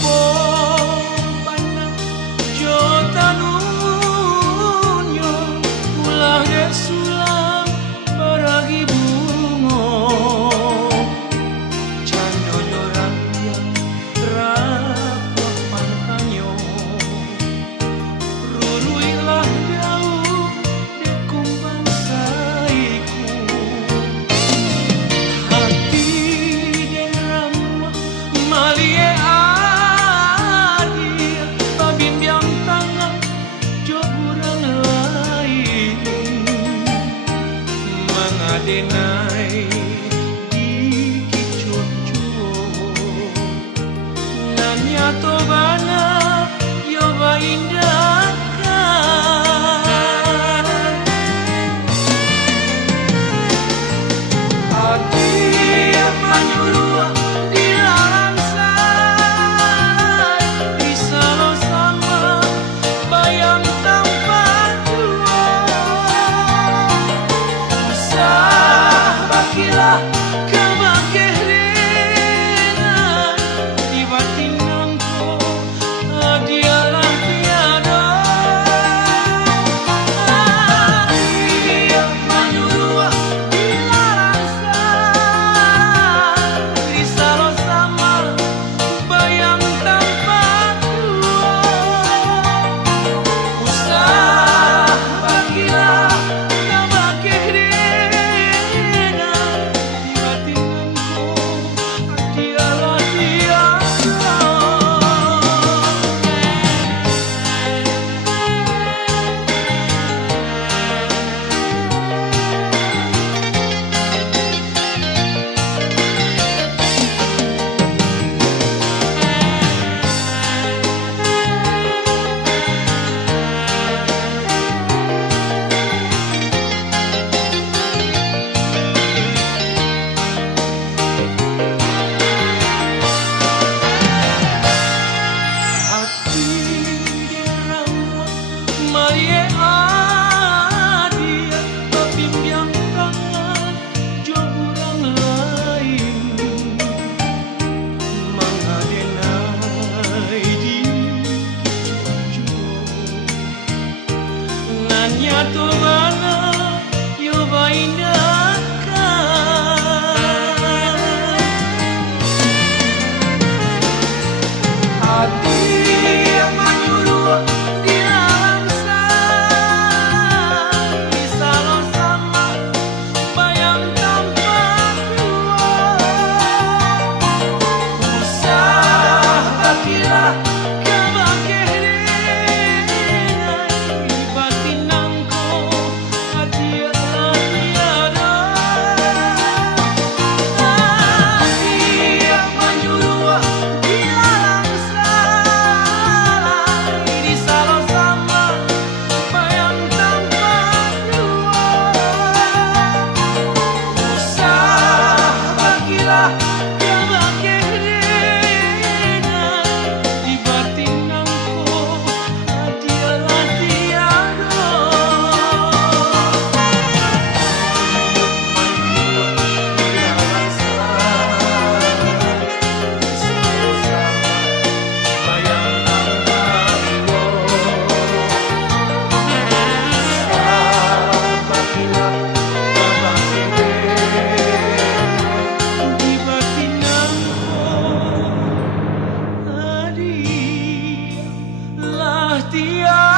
Pompana jotanunyo ulah desulam baragi bungo canyonyo raya rapa pangkanyo ruruilah jauh di kumbang saiku hati den ramah malie adia pabimbiang tangan jo urang lain mangadenai di kicucu nanya tobana yo baindakan hati yang menyuruh dilarang say disalo sama bayang tanpa jua usah bakilah kemakeh dengan di batinanku dialah tiada hati yang menyuruh dilarang say disalo sama bayang tanpa jua usah bakilah kemakeh dengan di batinanku dialah tiada. Hati diramah malie adia pabimbiang tangan jo urang lain mangadenai di kicucu nanya tobana yo baindakan hati yang menyuruh dilarang say disalo sama bayang tanpa jua usah bakilah kemakeh dengan di batinanku dialah tiada hati yang menyuruh dilarang say disalo sama bayang tanpa jua usah bakilah kemakeh dengan di batinanku dialah tiada. Tiada